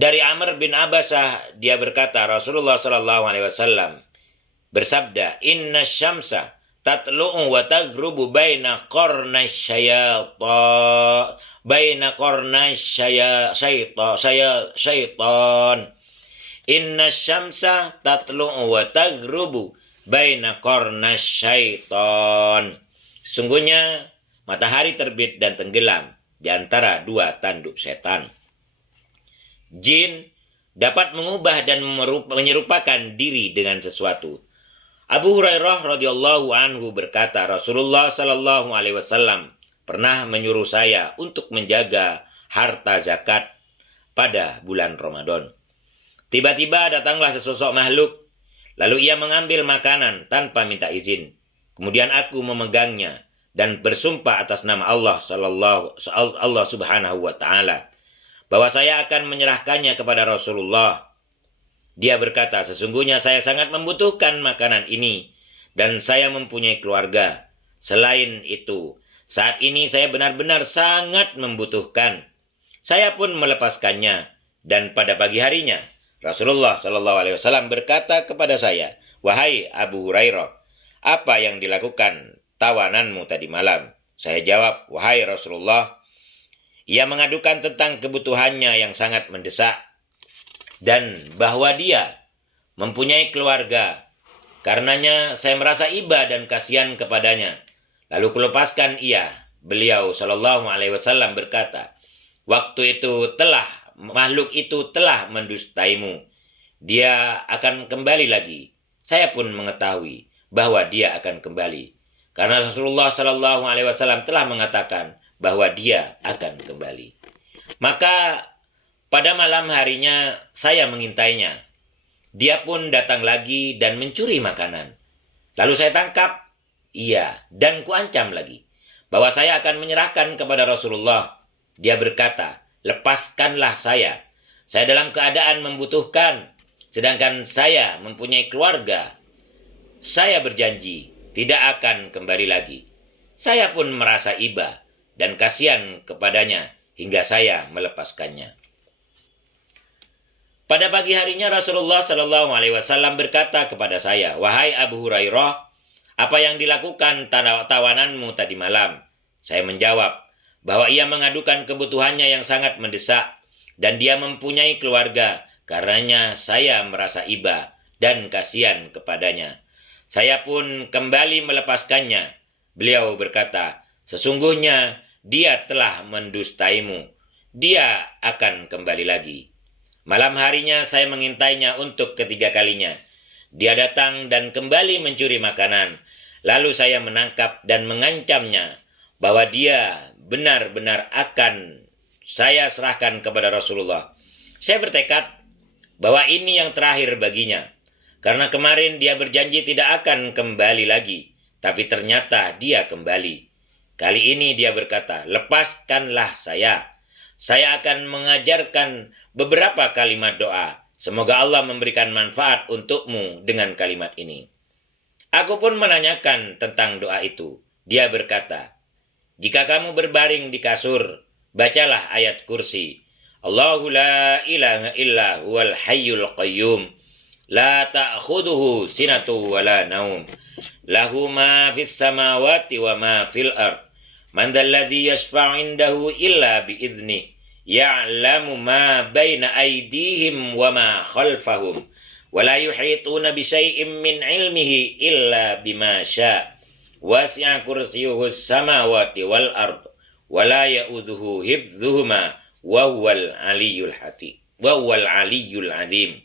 Dari Amr bin Abbasah dia berkata, Rasulullah sallallahu alaihi wasallam bersabda, "Inna syamsa tatlu'u wa taghrubu syaitan. Inna syamsa tatlu'u wa taghrubu baina qarna syaitan." Sesungguhnya matahari terbit dan tenggelam di antara dua tanduk setan. Jin dapat mengubah dan menyerupakan diri dengan sesuatu. Abu Hurairah radhiyallahu anhu berkata, Rasulullah sallallahu alaihi wasallam pernah menyuruh saya untuk menjaga harta zakat pada bulan Ramadan. Tiba-tiba datanglah sesosok makhluk, lalu ia mengambil makanan tanpa minta izin. Kemudian aku memegangnya dan bersumpah atas nama Allah subhanahu wa ta'ala bahwa saya akan menyerahkannya kepada Rasulullah. Dia berkata, sesungguhnya saya sangat membutuhkan makanan ini dan saya mempunyai keluarga. Selain itu, saat ini saya benar-benar sangat membutuhkan. Saya pun melepaskannya dan pada pagi harinya Rasulullah Shallallahu Alaihi Wasallam berkata kepada saya, "Wahai Abu Hurairah, apa yang dilakukan tawananmu tadi malam?" Saya jawab, "Wahai Rasulullah, ia mengadukan tentang kebutuhannya yang sangat mendesak dan bahwa dia mempunyai keluarga. Karenanya saya merasa iba dan kasihan kepadanya. Lalu kulepaskan ia." Beliau Shallallahu Alaihi Wasallam berkata, "Waktu itu makhluk itu telah mendustaimu. Dia akan kembali lagi." Saya pun mengetahui bahwa dia akan kembali karena Rasulullah Shallallahu Alaihi Wasallam telah mengatakan bahwa dia akan kembali. Maka pada malam harinya saya mengintainya. Dia pun datang lagi dan mencuri makanan. Lalu saya tangkap ia dan kuancam lagi bahwa saya akan menyerahkan kepada Rasulullah. Dia berkata, "Lepaskanlah saya. Saya dalam keadaan membutuhkan, sedangkan saya mempunyai keluarga. Saya berjanji tidak akan kembali lagi." Saya pun merasa iba dan kasihan kepadanya hingga saya melepaskannya. Pada pagi harinya Rasulullah Shallallahu Alaihi Wasallam berkata kepada saya, "Wahai Abu Hurairah, apa yang dilakukan tawananmu tadi malam?" Saya menjawab bahwa ia mengadukan kebutuhannya yang sangat mendesak dan dia mempunyai keluarga. Karenanya saya merasa iba dan kasihan kepadanya. Saya pun kembali melepaskannya. Beliau berkata, "Sesungguhnya dia telah mendustaimu. Dia akan kembali lagi." Malam harinya saya mengintainya untuk ketiga kalinya. Dia datang dan kembali mencuri makanan. Lalu saya menangkap dan mengancamnya bahwa dia benar-benar akan saya serahkan kepada Rasulullah. Saya bertekad bahwa ini yang terakhir baginya, karena kemarin dia berjanji tidak akan kembali lagi, tapi ternyata dia kembali. Kali ini dia berkata, "Lepaskanlah saya. Saya akan mengajarkan beberapa kalimat doa. Semoga Allah memberikan manfaat untukmu dengan kalimat ini." Aku pun menanyakan tentang doa itu. Dia berkata, "Jika kamu berbaring di kasur, bacalah ayat kursi. Allahu la ilaha illa huwal hayyul qayyum. La ta'khuduhu sinatu wa la naum. Lahu ma fis samawati wa ma fil ard. Man dzalladzi yashfa'u indahu illa bi'idznih. Ya'lamu ma baina aydihim wa ma khalfahum. Wa la yuhituna bi syai'in min ilmihi illa bima syaa. Wasi'a kursiyyuhu samawati wal ard. Wa la ya'udzuhu hifdzuhuma wa huwal aliyyul azim."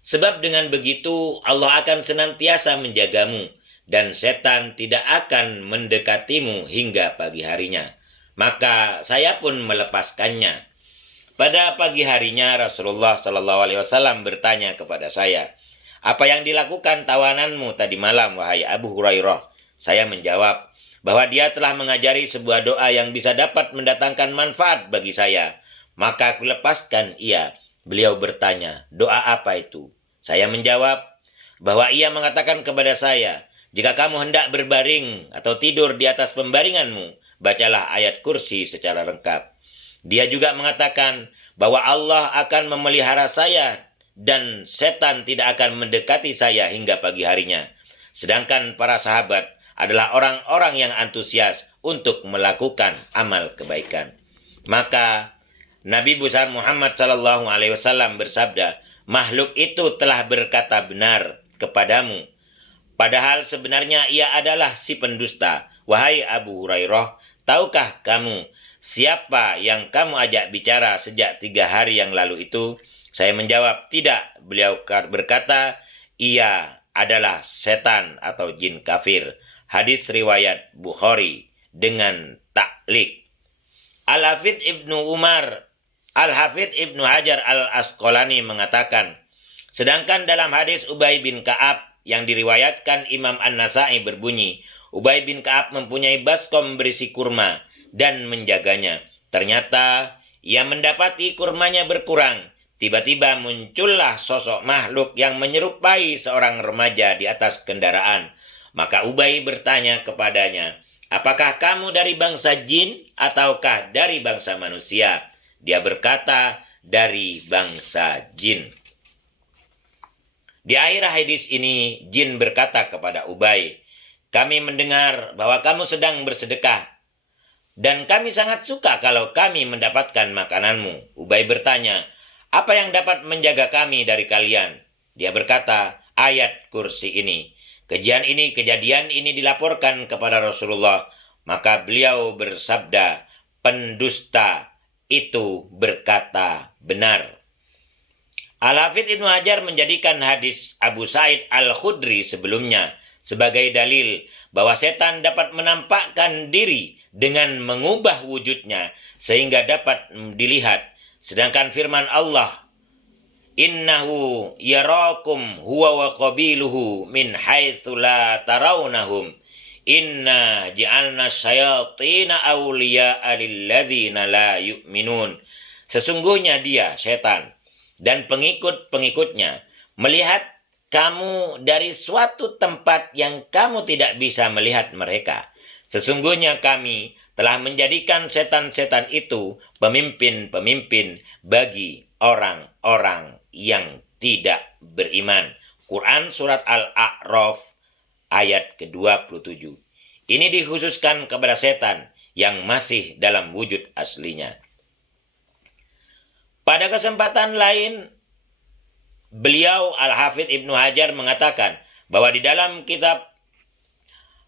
Sebab dengan begitu Allah akan senantiasa menjagamu dan setan tidak akan mendekatimu hingga pagi harinya. Maka saya pun melepaskannya. Pada pagi harinya Rasulullah Shallallahu Alaihi Wasallam bertanya kepada saya, "Apa yang dilakukan tawananmu tadi malam, wahai Abu Hurairah?" Saya menjawab bahwa dia telah mengajari sebuah doa yang bisa dapat mendatangkan manfaat bagi saya. Maka aku lepaskan ia. Beliau bertanya, "Doa apa itu?" Saya menjawab bahwa ia mengatakan kepada saya, "Jika kamu hendak berbaring atau tidur di atas pembaringanmu, bacalah ayat kursi secara lengkap." Dia juga mengatakan bahwa Allah akan memelihara saya dan setan tidak akan mendekati saya hingga pagi harinya. Sedangkan para sahabat adalah orang-orang yang antusias untuk melakukan amal kebaikan. Maka Nabi besar Muhammad SAW bersabda, makhluk itu telah berkata benar kepadamu, padahal sebenarnya ia adalah si pendusta. Wahai Abu Hurairah, tahukah kamu siapa yang kamu ajak bicara sejak 3 hari yang lalu itu? Saya menjawab, tidak. Beliau berkata, ia adalah setan atau jin kafir. Hadis riwayat Bukhari dengan taklik. Al-Hafidz Ibnu Hajar Al-Asqalani mengatakan, sedangkan dalam hadis Ubay bin Ka'ab yang diriwayatkan Imam An-Nasai berbunyi, Ubay bin Ka'ab mempunyai baskom berisi kurma dan menjaganya. Ternyata ia mendapati kurmanya berkurang. Tiba-tiba muncullah sosok makhluk yang menyerupai seorang remaja di atas kendaraan. Maka Ubay bertanya kepadanya, apakah kamu dari bangsa jin ataukah dari bangsa manusia? Dia berkata, dari bangsa jin. Di akhir hadis ini, jin berkata kepada Ubay, kami mendengar bahwa kamu sedang bersedekah, dan kami sangat suka kalau kami mendapatkan makananmu. Ubay bertanya, apa yang dapat menjaga kami dari kalian? Dia berkata, ayat kursi ini. Kejadian ini dilaporkan kepada Rasulullah, maka beliau bersabda, pendusta itu berkata benar. Al-Hafidz Ibnu Hajar menjadikan hadis Abu Sa'id Al-Khudri sebelumnya sebagai dalil bahwa setan dapat menampakkan diri dengan mengubah wujudnya sehingga dapat dilihat. Sedangkan firman Allah, innahu yarakum huwa wa qabiluhu min haitsu la tarawnahum inna ja'alna syayatina awliya'a lilladzina la yu'minun. Sesungguhnya dia, setan, dan pengikut-pengikutnya melihat kamu dari suatu tempat yang kamu tidak bisa melihat mereka. Sesungguhnya kami telah menjadikan setan-setan itu pemimpin-pemimpin bagi orang-orang yang tidak beriman. Quran Surat Al-A'raf ayat ke-27. Ini dikhususkan kepada setan yang masih dalam wujud aslinya. Pada kesempatan lain, beliau Al-Hafidz Ibnu Hajar mengatakan bahwa di dalam kitab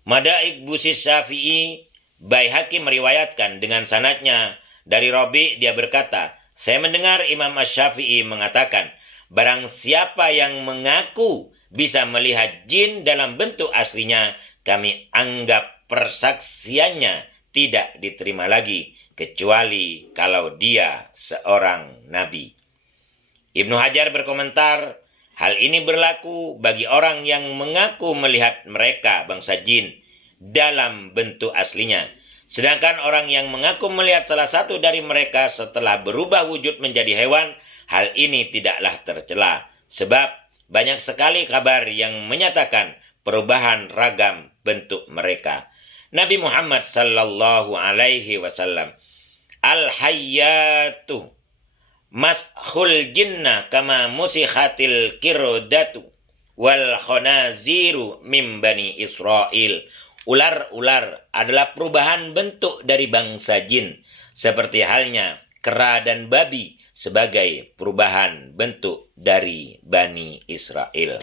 Madaik Busis Syafi'i, Baihaqi meriwayatkan dengan sanadnya dari Rabi, dia berkata, saya mendengar Imam Asy-Syafi'i mengatakan, barang siapa yang mengaku bisa melihat jin dalam bentuk aslinya, kami anggap persaksiannya tidak diterima lagi, kecuali kalau dia seorang nabi. Ibnu Hajar berkomentar, hal ini berlaku bagi orang yang mengaku melihat mereka bangsa jin dalam bentuk aslinya. Sedangkan orang yang mengaku melihat salah satu dari mereka setelah berubah wujud menjadi hewan, hal ini tidaklah tercela. Sebab banyak sekali kabar yang menyatakan perubahan ragam bentuk mereka. Nabi Muhammad sallallahu alaihi wasallam, al-hayyatu mashul jinnah kama musikhatil kirodatu wal khonaziru min bani Israel. Ular-ular adalah perubahan bentuk dari bangsa jin, seperti halnya kera dan babi sebagai perubahan bentuk dari Bani Israel.